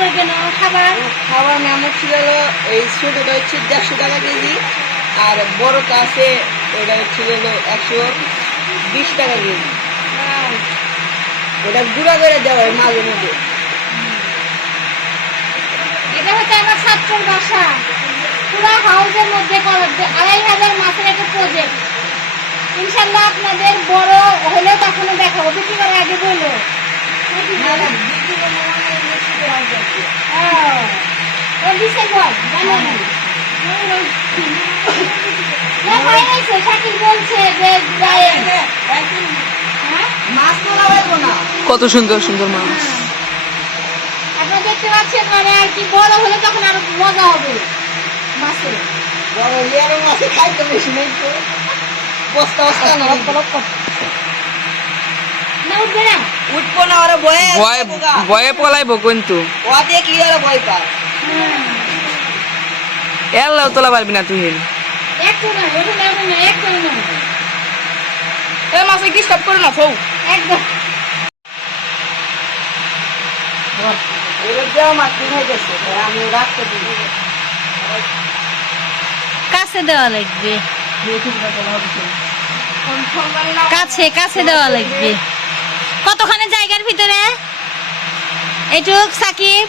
করবেন খাবার? খাবার নামক ছিল হলো এই ছোটটা হচ্ছে দেড়শো টাকা কেজি আর বড়টা আছে ওটা হচ্ছে হলো একশো বিশ টাকা কেজি। ওটা গুঁড়া করে দেওয়া হয় মাঝে মধ্যে। এটা হচ্ছে আমার ছাত্রের বাসা। পুরো হাউসের মধ্যে আড়াই হাজার মাসের একটা প্রজেক্ট ইনশাল্লাহ আপনাদের বড় হলে তখনও দেখাবো বিক্রি করার আগে বলল ও দিছে বল জানো না না ভাই এসে শাকিল বলছে যে যায় হ্যাঁ মাছ তো লাগাইবো না কত সুন্দর সুন্দর মাছ। আপনারা দেখতে পাচ্ছেন মানে আর কি বড় হলে তখন আরও মজা হবে। মাছের বড় লিয়ারে মাছে খাইতে বেশি নেই তো বস্তা বস্তা না না উঠবে না উঠবো না ওরা বয়ে ভয়ে ভয়ে পলাইবো কিন্তু ও দেখলি ওরা ভয় পায়। এল্লাও তোলা পারবি না তুই। করে না একদম। হয়ে কাছে দেওয়া লাগবে। কাছে কাছে দেওয়া লাগবে। কতখানি জায়গার ভিতরে? এইটুক সাকিব।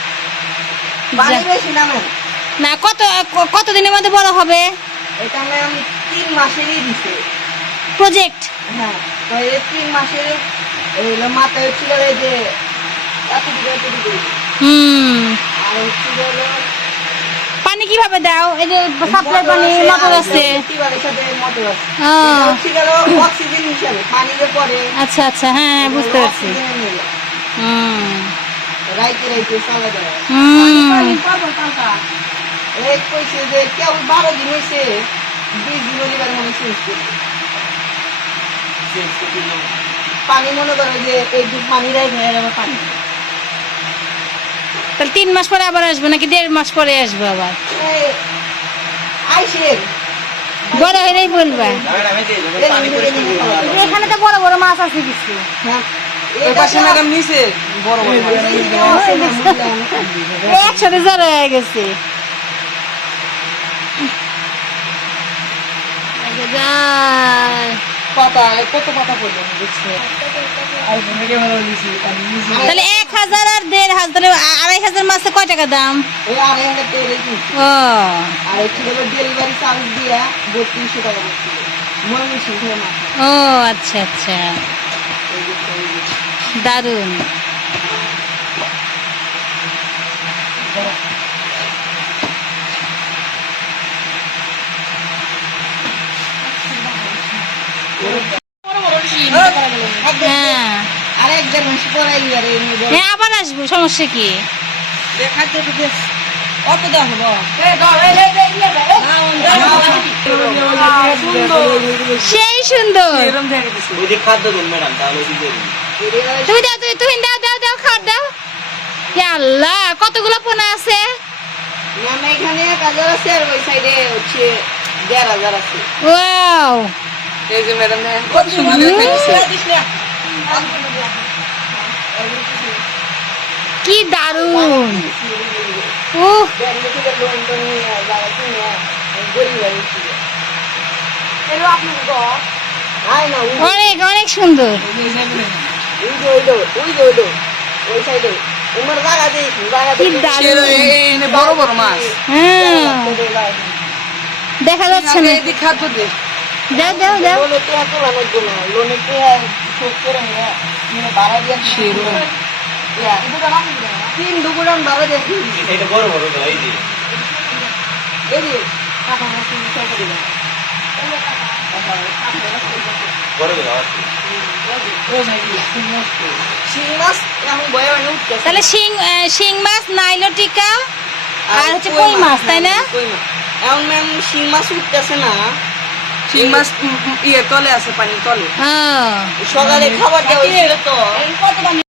না কত ক- কত দিনের মধ্যে বড় হবে? এটা আমি তিন মাসেরই দিছে। প্রজেক্ট হ্যাঁ তো এই তিন মাসের মাথায় হচ্ছিল এই যে হুম। আর হচ্ছিল হলো পানি কীভাবে দাও? এই যে সাপ্লাই পানি মোটর আছে। অক্সিজেন হিসাবে পানি পরে আচ্ছা আচ্ছা হ্যাঁ বুঝতে পারছি। হুম। রাইতে রাইতে চালা দেওয়া হুম। কইছে যে কেউ বারো দিন হয়েছে বিশ দিন হলে মনে চেঞ্জ করবে চেঞ্জ করতে যাব। পানি মনে করো যে এই দু পানি রাইতে আবার পানি। তাহলে তিন মাস পরে আবার আসবে নাকি দেড় মাস পরে আসবে আবার? বড় হলেই বলবা। এখানে তো বড় বড় মাছ আছে কিছু। হ্যাঁ। পাশে ম্যাডাম নিচে। একসাথে গেছে। তাহলে এক হাজার আর দেড় হাজার আড়াই হাজার কয় টাকা দাম। ও। হচ্ছে হলো হ্যাঁ আবার আসব সমস্যা কি সেই সুন্দর। তুমি দাও তুমি দাও দাও দাও খাওয়ার দাও। আল্লাহ কতগুলো পোনা আছে? এখানে এক হাজার আছে আর ওই সাইডে হচ্ছে দেড় হাজার আছে। ওয়াও। এই যে ম্যাডাম কত সুন্দর কি দারুণ। উহ অনেক অনেক সুন্দর। কি দারুণ এনে বড় বড় মাছ। হ্যাঁ। দেখা যাচ্ছে না। দুগুণ বারো দেখি এটা বড় বড় তাহলে শিং শিং মাছ নাইলো টিকা আর হচ্ছে কই মাছ, তাই না? কই মাছ? এখন ম্যাম শিং মাছ উঠতেছে না। শিং মাছ ইয়ে তলে আছে পানি তলে। হ্যাঁ। সকালে খাবার দেওয়া তো।